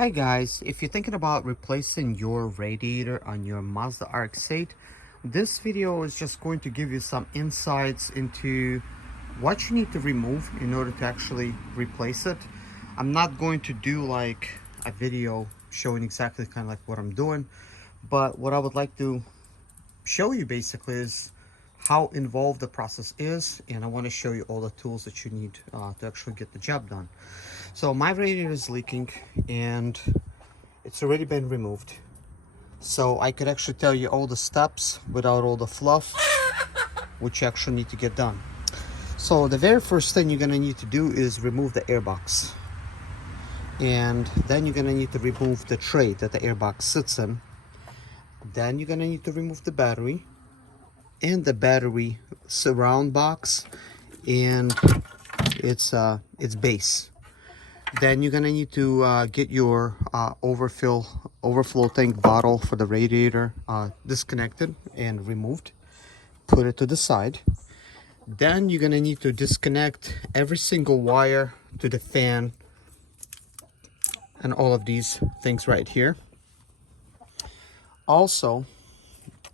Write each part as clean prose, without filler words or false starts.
Hi guys, if you're thinking about replacing your radiator on your Mazda RX-8, this video is just going to give you some insights into what you need to remove in order to actually replace it. I'm not going to do like a video showing exactly kind of like what I'm doing, but what I would like to show you basically is how involved the process is, and I want to show you all the tools that you need to actually get the job done. So my radiator is leaking and it's already been removed, so I could actually tell you all the steps without all the fluff which you actually need to get done. So the very first thing you're going to need to do is remove the airbox, and then you're going to need to remove the tray that the airbox sits in. Then you're going to need to remove the battery and the battery surround box and its base. Then you're gonna need to get your overflow tank bottle for the radiator disconnected and removed. Put it to the side. Then you're gonna need to disconnect every single wire to the fan and all of these things right here. Also,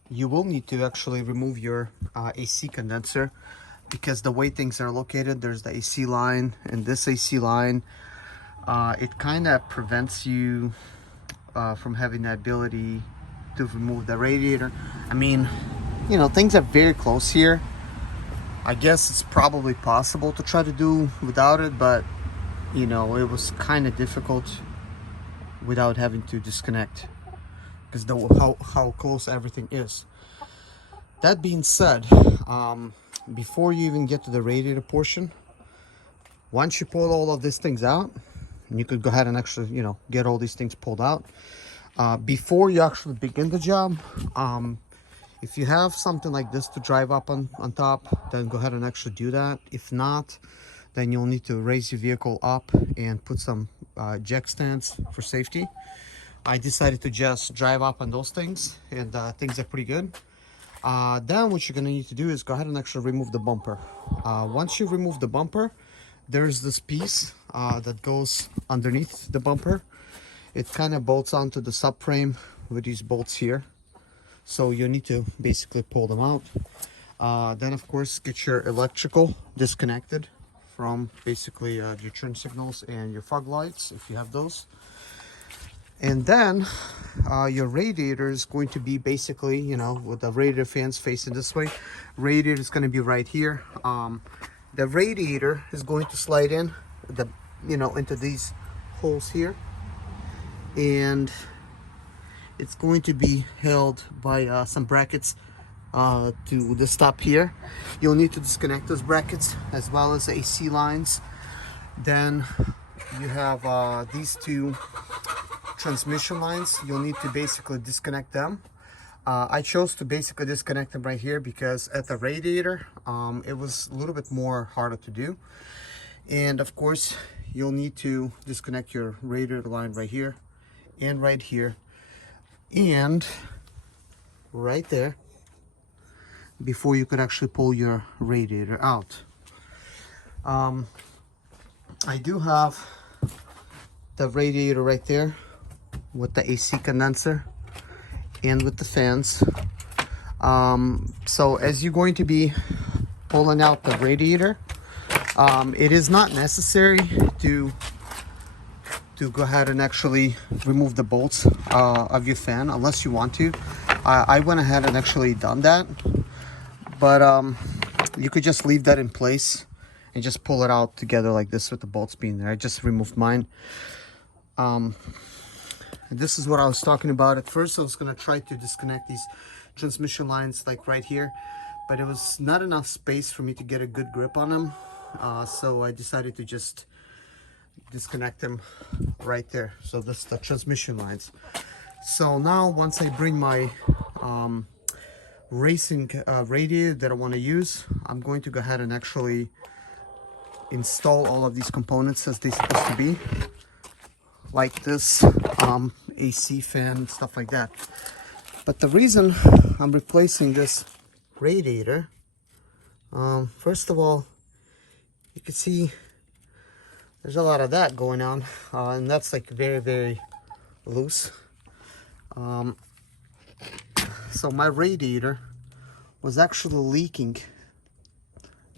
you will need to actually remove your AC condenser, because the way things are located, there's the AC line and this AC line. It kind of prevents you from having the ability to remove the radiator. I mean, you know, things are very close here. I guess it's probably possible to try to do without it, but you know, it was kind of difficult without having to disconnect, because how close everything is. That being said, before you even get to the radiator portion, once you pull all of these things out, and you could go ahead and actually, you know, get all these things pulled out. Before you actually begin the job, if you have something like this to drive up on top, then go ahead and actually do that. If not, then you'll need to raise your vehicle up and put some jack stands for safety. I decided to just drive up on those things, and things are pretty good. Then what you're going to need to do is go ahead and actually remove the bumper. Once you remove the bumper, there's this piece that goes underneath the bumper. It kind of bolts onto the subframe with these bolts here, so you need to basically pull them out. Then of course get your electrical disconnected from basically your turn signals and your fog lights if you have those. And then your radiator is going to be basically, you know, with the radiator fans facing this way, radiator is going to be right here. The radiator is going to slide in the, you know, into these holes here, and it's going to be held by some brackets to the stop here. You'll need to disconnect those brackets as well as the AC lines. Then you have these two transmission lines. You'll need to basically disconnect them. I chose to basically disconnect them right here because at the radiator it was a little bit more harder to do. And of course you'll need to disconnect your radiator line right here and right here and right there before you could actually pull your radiator out. I do have the radiator right there with the AC condenser and with the fans. So as you're going to be pulling out the radiator, it is not necessary to go ahead and actually remove the bolts of your fan unless you want to. I went ahead and actually done that, but you could just leave that in place and just pull it out together like this with the bolts being there. I just removed mine. This is what I was talking about. At first I was going to try to disconnect these transmission lines like right here, but it was not enough space for me to get a good grip on them, so I decided to just disconnect them right there. So that's the transmission lines. So now once I bring my racing radiator that I want to use, I'm going to go ahead and actually install all of these components as they're supposed to be, like this AC fan, stuff like that. But the reason I'm replacing this radiator, first of all, you can see there's a lot of that going on, and that's like very loose. So my radiator was actually leaking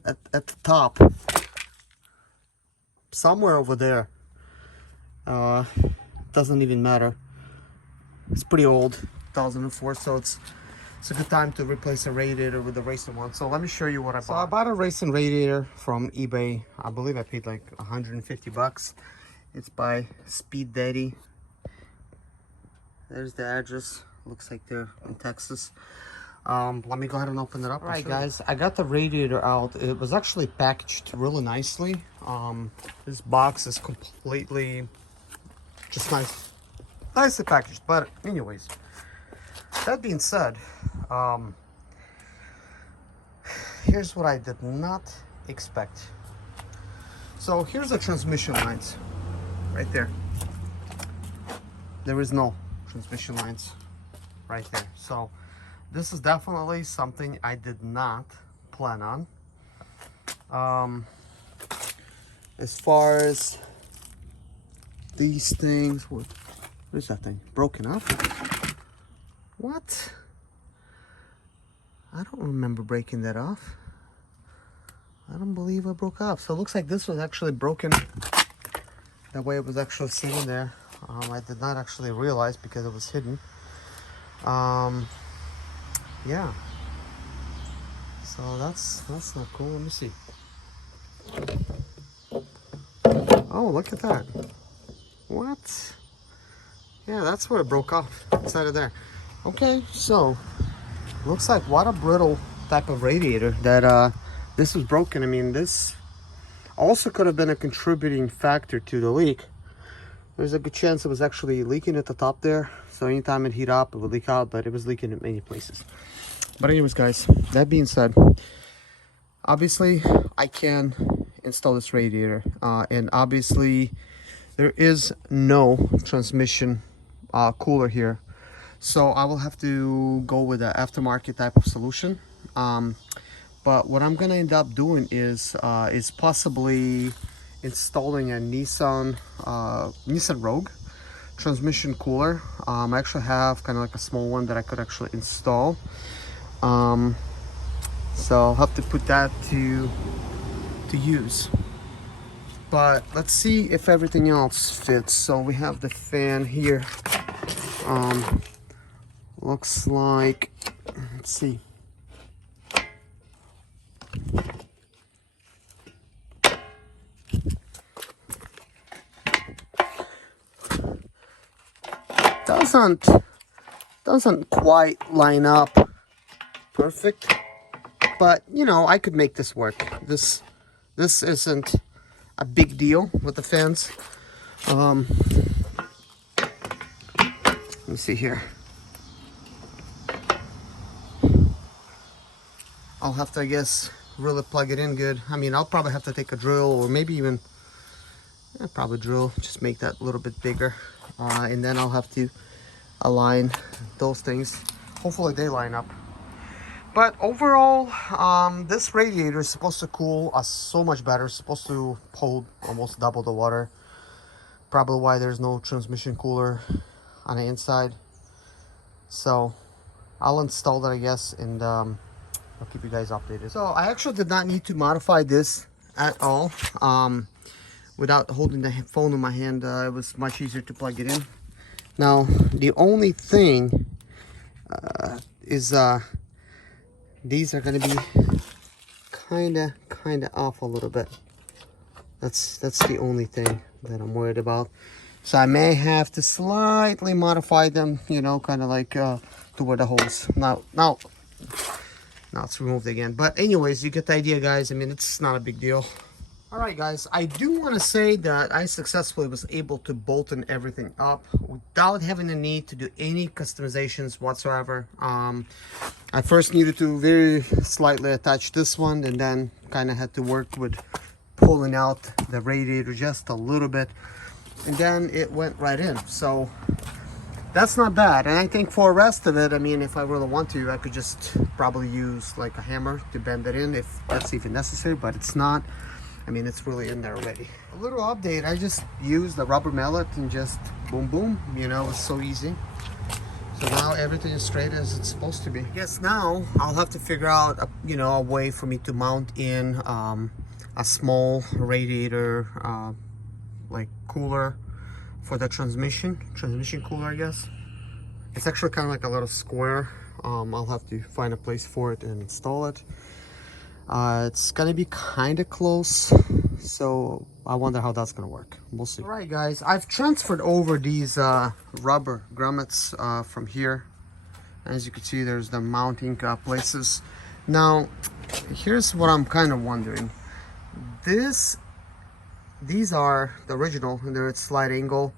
at the top, somewhere over there. Doesn't even matter. It's pretty old, 2004, so it's a good time to replace a radiator with a racing one. So let me show you what I bought. So I bought a racing radiator from eBay. I believe I paid like 150 bucks. It's by Speed Daddy. There's the address. Looks like they're in Texas. Let me go ahead and open it up. All right, guys, I got the radiator out. It was actually packaged really nicely. This box is completely just nicely packaged. But anyways, that being said, here's what I did not expect. So here's the transmission lines right there. There is no transmission lines right there. So this is definitely something I did not plan on. As far as these things, what is that thing? Broken up? What? I don't remember breaking that off. I don't believe I broke off. So it looks like this was actually broken. That way it was actually sitting there. I did not actually realize because it was hidden. Yeah. So that's not cool. Let me see. Oh, look at that. What? Yeah, that's where it broke off, inside of there. Okay, so looks like what a brittle type of radiator that this was broken. I mean, this also could have been a contributing factor to the leak. There's a good chance it was actually leaking at the top there. So anytime it heat up, it would leak out, but it was leaking in many places. But anyways, guys, that being said, obviously I can install this radiator. And obviously there is no transmission cooler here. So I will have to go with an aftermarket type of solution. But what I'm gonna end up doing is possibly installing a Nissan Rogue transmission cooler. I actually have kind of like a small one that I could actually install. So I'll have to put that to use. But let's see if everything else fits. So we have the fan here. Looks like, let's see. Doesn't quite line up perfect, but you know, I could make this work. This isn't a big deal with the fans. Let me see here. I'll have to, I guess, really plug it in good. I mean, I'll probably have to take a drill, or maybe even probably drill, just make that a little bit bigger, and then I'll have to align those things. Hopefully they line up. But overall, this radiator is supposed to cool us so much better. It's supposed to hold almost double the water. Probably why there's no transmission cooler on the inside. So I'll install that, I guess, and I'll keep you guys updated. So I actually did not need to modify this at all. Without holding the phone in my hand, it was much easier to plug it in. Now the only thing is these are going to be kind of off a little bit. That's the only thing that I'm worried about. So I may have to slightly modify them, you know, kind of like to where the holes. Now it's removed again. But anyways, you get the idea, guys. I mean, it's not a big deal. All right, guys, I do want to say that I successfully was able to bolt everything up without having the need to do any customizations whatsoever. I first needed to very slightly attach this one, and then kind of had to work with pulling out the radiator just a little bit, and then it went right in. So that's not bad. And I think for the rest of it, I mean, if I really want to, I could just probably use like a hammer to bend it in if that's even necessary, but it's not. I mean, it's really in there already. A little update, I just used the rubber mallet and just boom, boom, you know, it's so easy. So now everything is straight as it's supposed to be. I guess now I'll have to figure out, you know, a way for me to mount in a small radiator, like cooler for the transmission cooler, I guess. It's actually kind of like a little square. I'll have to find a place for it and install it. It's gonna be kind of close, so I wonder how that's gonna work. We'll see. All right, guys, I've transferred over these rubber grommets from here. As you can see, there's the mounting places. Now, here's what I'm kind of wondering. These are the original, and they're at slight angle.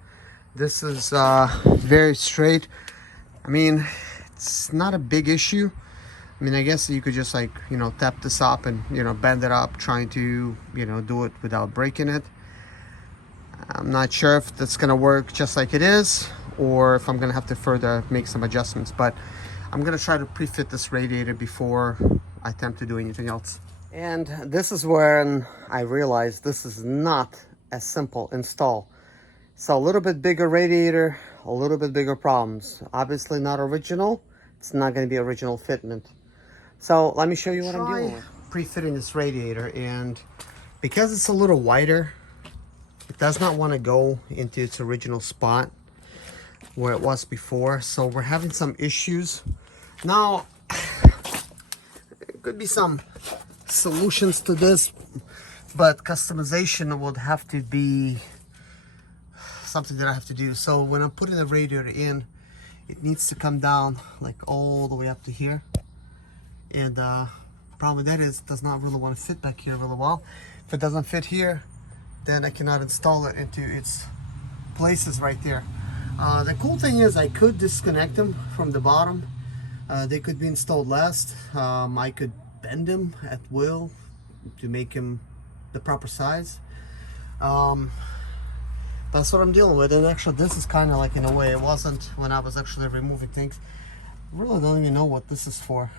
This is very straight. I mean, it's not a big issue. I mean, I guess you could just, like, you know, tap this up and, you know, bend it up, trying to, you know, do it without breaking it. I'm not sure if that's gonna work just like it is, or if I'm gonna have to further make some adjustments, but I'm gonna try to pre-fit this radiator before I attempt to do anything else. And this is when I realized this is not a simple install. So a little bit bigger radiator, a little bit bigger problems. Obviously not original. It's not going to be original fitment. So let me show you what I'm dealing with. Pre-fitting this radiator, and because it's a little wider, it does not want to go into its original spot where it was before. So we're having some issues. Now, there could be some solutions to this, but customization would have to be something that I have to do. So when I'm putting the radiator in, it needs to come down like all the way up to here, and problem with that is it does not really want to fit back here really well. If it doesn't fit here, then I cannot install it into its places right there. The cool thing is I could disconnect them from the bottom. They could be installed last. I could bend them at will to make them the proper size. That's what I'm dealing with. And actually this is kind of like, in a way, it wasn't when I was actually removing things. I really don't even know what this is for.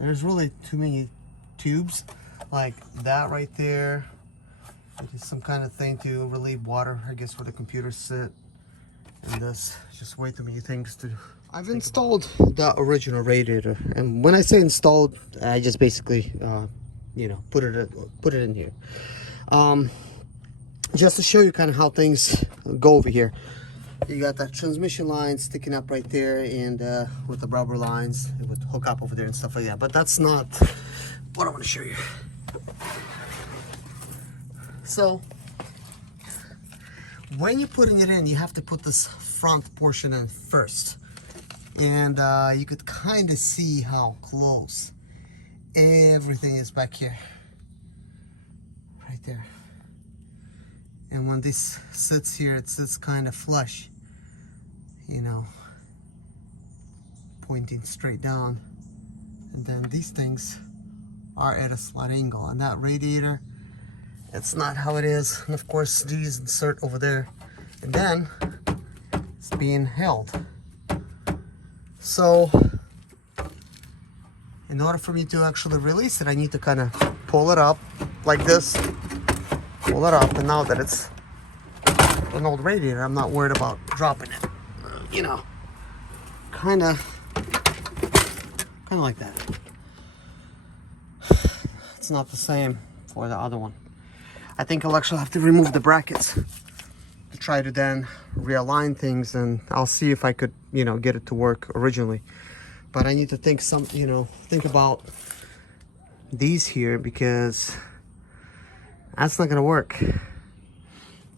There's really too many tubes like that right there. It is some kind of thing to relieve water, I guess, where the computers sit. And this, just way too many things to I've installed the original radiator, and when I say installed, I just basically you know, put it in here. Just to show you kind of how things go over here. You got that transmission line sticking up right there, and with the rubber lines, it would hook up over there and stuff like that. But that's not what I want to show you. So when you're putting it in, you have to put this front portion in first. And you could kind of see how close everything is back here. Right there. And when this sits here, it sits kind of flush, you know, pointing straight down. And then these things are at a slight angle. And that radiator, it's not how it is. And of course, these insert over there. And then it's being held. So in order for me to actually release it, I need to kind of pull it up like this. Pull it up, and now that it's an old radiator, I'm not worried about dropping it. You know, kind of like that. It's not the same for the other one. I think I'll actually have to remove the brackets to try to then realign things, and I'll see if I could, you know, get it to work originally. But I need to think about these here, because that's not gonna work.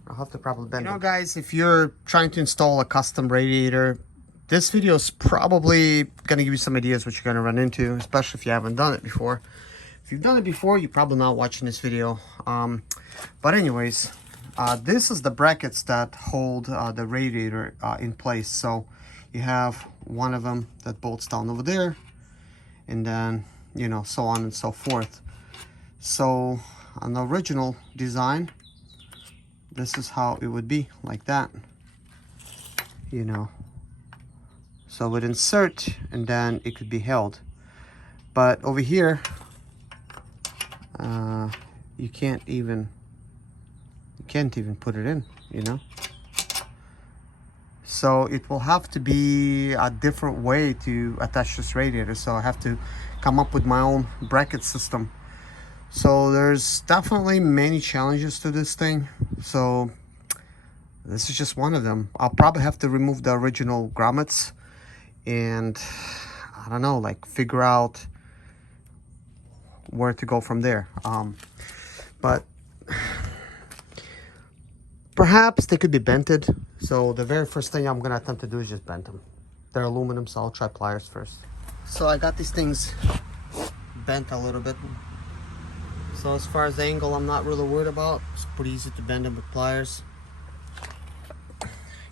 I'll have to probably bend it. You know, guys, if you're trying to install a custom radiator, this video is probably gonna give you some ideas what you're gonna run into, especially if you haven't done it before. If you've done it before, you're probably not watching this video. But anyways, this is the brackets that hold the radiator in place. So you have one of them that bolts down over there, and then, you know, so on and so forth. So on the original design, this is how it would be, like that, you know. So it would insert, and then it could be held. But over here, you can't even put it in, you know. So it will have to be a different way to attach this radiator. So I have to come up with my own bracket system. So there's definitely many challenges to this thing. So this is just one of them. I'll probably have to remove the original grommets and I don't know, like figure out where to go from there. But perhaps they could be bented. So the very first thing I'm gonna attempt to do is just bend them. They're aluminum, so I'll try pliers first. So I got these things bent a little bit. So as far as the angle, I'm not really worried about. It's pretty easy to bend them with pliers.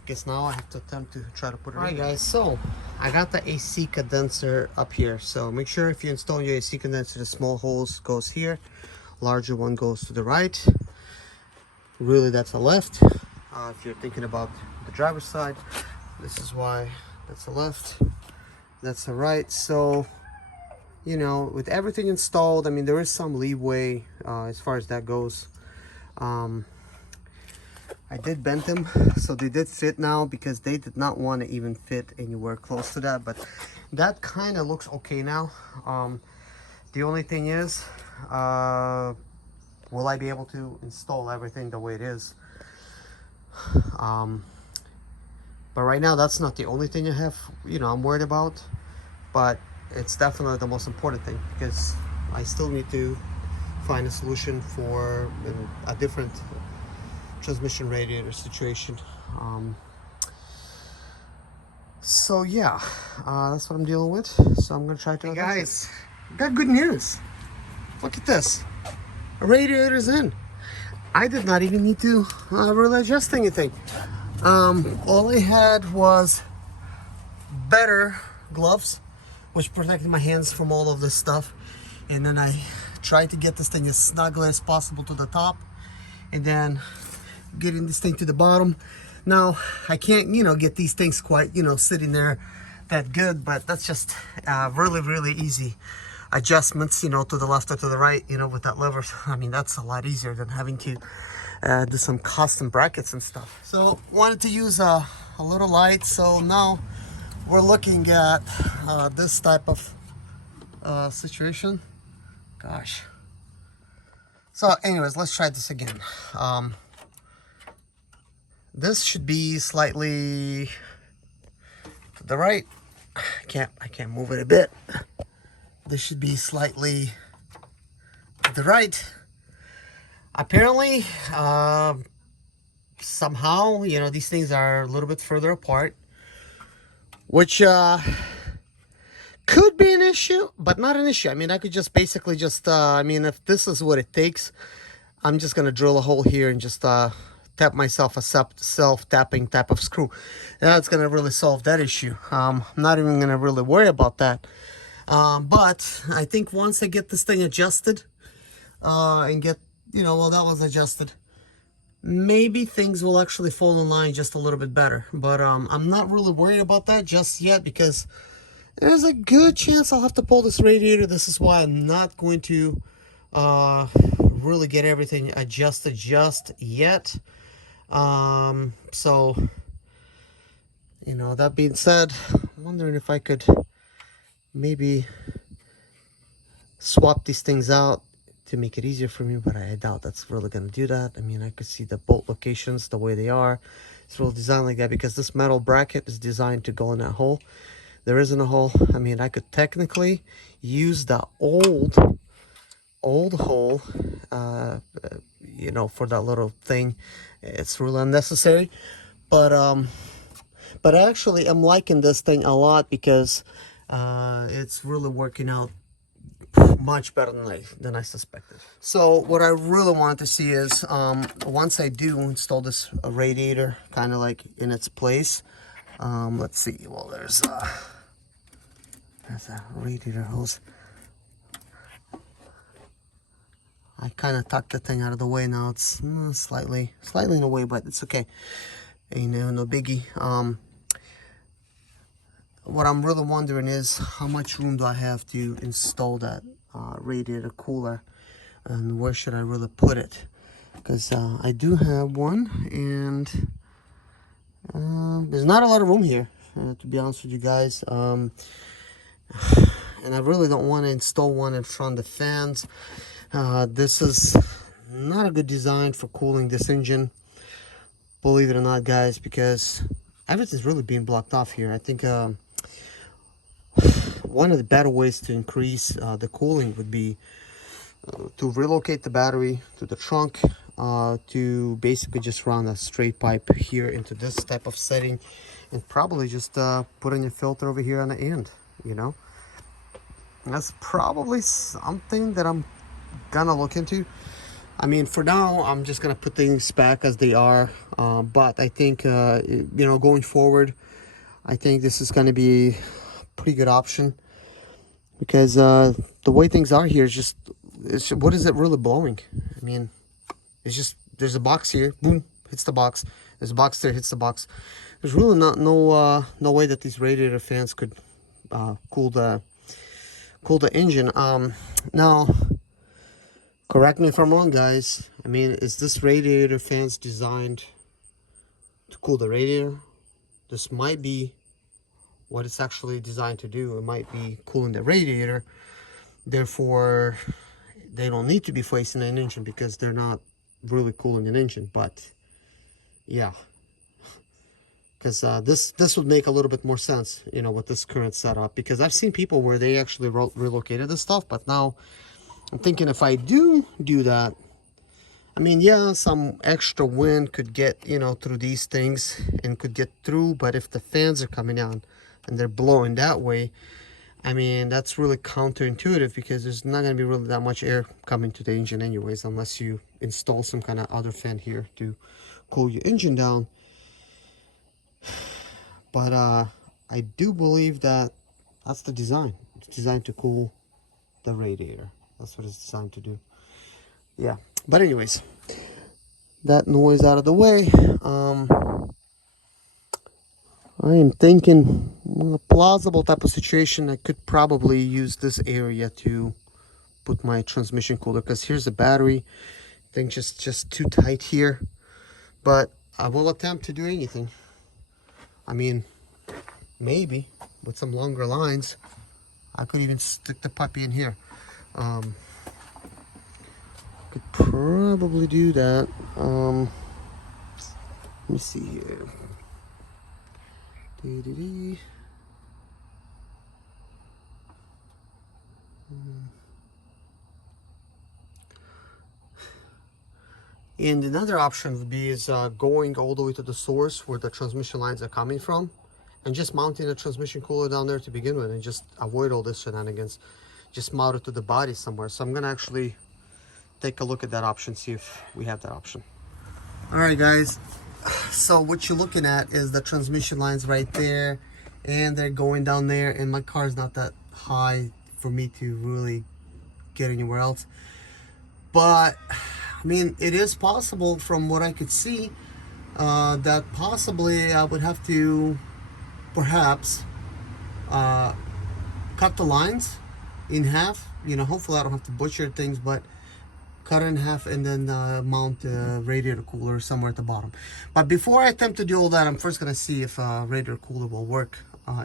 Guess now I have to attempt to try to put it in. Alright guys, so I got the AC condenser up here. So make sure if you install your AC condenser, the small holes goes here, larger one goes to the right. Really, that's the left. If you're thinking about the driver's side, this is why that's the left, that's the right. So, you know, with everything installed, I mean, there is some leeway as far as that goes. I did bend them, so they did fit now, because they did not want to even fit anywhere close to that, but that kind of looks okay now. The only thing is, will I be able to install everything the way it is? But right now, that's not the only thing I have, you know, I'm worried about, but it's definitely the most important thing, because I still need to find a solution for a different transmission radiator situation. So yeah, that's what I'm dealing with. So I'm gonna try to. Hey guys, got good news. Look at this. The radiator's in. I did not even need to really adjust anything. All I had was better gloves, which protected my hands from all of this stuff. And then I tried to get this thing as snugly as possible to the top, and then getting this thing to the bottom. Now I can't, you know, get these things quite, you know, sitting there that good, but that's just really easy adjustments, you know, to the left or to the right, you know, with that lever. I mean, that's a lot easier than having to do some custom brackets and stuff. So wanted to use a little light. So now we're looking at this type of situation. Gosh. So anyways, let's try this again. This should be slightly to the right. I can't move it a bit. This should be slightly to the right. Apparently, somehow, you know, these things are a little bit further apart, which could be an issue, but not an issue. I mean, I could just basically just, I mean, if this is what it takes, I'm just going to drill a hole here and just tap myself a self-tapping type of screw. That's going to really solve that issue. I'm not even going to really worry about that. But I think once I get this thing adjusted and get, you know, well, that was adjusted, maybe things will actually fall in line just a little bit better. But I'm not really worried about that just yet, because there's a good chance I'll have to pull this radiator. This is why I'm not going to really get everything adjusted just yet. So, you know, that being said, I'm wondering if I could maybe swap these things out to make it easier for me, but I doubt that's really going to do that. I mean, I could see the bolt locations the way they are. It's really designed like that because this metal bracket is designed to go in that hole. There isn't a hole. I mean, I could technically use the old hole, you know, for that little thing. It's really unnecessary, but actually I'm liking this thing a lot, because it's really working out much better than I suspected. So what I really want to see is once I do install this radiator kind of like in its place, let's see. Well, there's a radiator hose. I kind of tucked the thing out of the way now. It's slightly in the way, but it's okay. You know, no biggie. What I'm really wondering is how much room do I have to install that radiator cooler, and where should I really put it? Because I do have one, and There's not a lot of room here, to be honest with you guys. And I really don't want to install one in front of the fans. This is not a good design for cooling this engine, believe it or not, guys, because everything's really being blocked off here. I think one of the better ways to increase the cooling would be to relocate the battery to the trunk, to basically just run a straight pipe here into this type of setting, and probably just put in a filter over here on the end, you know. That's probably something that I'm gonna look into. I mean, for now, I'm just gonna put things back as they are, but I think, you know, going forward, I think this is gonna be a pretty good option, because the way things are here is just, what is it really blowing? I mean, it's just, there's a box here, boom, hits the box. There's a box there, hits the box. There's really no way that these radiator fans could cool the engine. Now, correct me if I'm wrong, guys. I mean, is this radiator fans designed to cool the radiator? This might be what it's actually designed to do. It might be cooling the radiator. Therefore, they don't need to be facing an engine because they're not really cooling an engine. But yeah, because this would make a little bit more sense, you know, with this current setup. Because I've seen people where they actually relocated this stuff, but now I'm thinking, if I do that, I mean, yeah, some extra wind could get, you know, through these things and could get through. But if the fans are coming on and they're blowing that way, I mean, that's really counterintuitive, because there's not going to be really that much air coming to the engine anyways, unless you install some kind of other fan here to cool your engine down. But I do believe that that's the design. It's designed to cool the radiator. That's what it's designed to do. Yeah. But anyways, that noise out of the way. I am thinking, a plausible type of situation, I could probably use this area to put my transmission cooler, because here's the battery. I think just too tight here. But I will attempt to do anything. I mean, maybe with some longer lines, I could even stick the puppy in here. Could probably do that. Let me see here. And another option would be going all the way to the source where the transmission lines are coming from, and just mounting a transmission cooler down there to begin with, and just avoid all this shenanigans. Just mount it to the body somewhere. So I'm gonna actually take a look at that option, see if we have that option. All right, guys. So what you're looking at is the transmission lines right there, and they're going down there, and my car is not that high for me to really get anywhere else. But I mean, it is possible, from what I could see, that possibly I would have to perhaps cut the lines in half. You know, hopefully I don't have to butcher things, but cut it in half and then mount a radiator cooler somewhere at the bottom. But before I attempt to do all that, I'm first gonna see if radiator cooler will work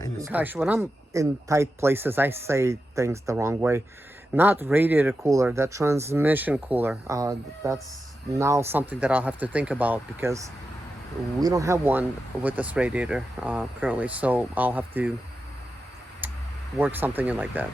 in this. Gosh, when I'm in tight places, I say things the wrong way. Not radiator cooler, that transmission cooler. That's now something that I'll have to think about, because we don't have one with this radiator currently. So I'll have to work something in like that.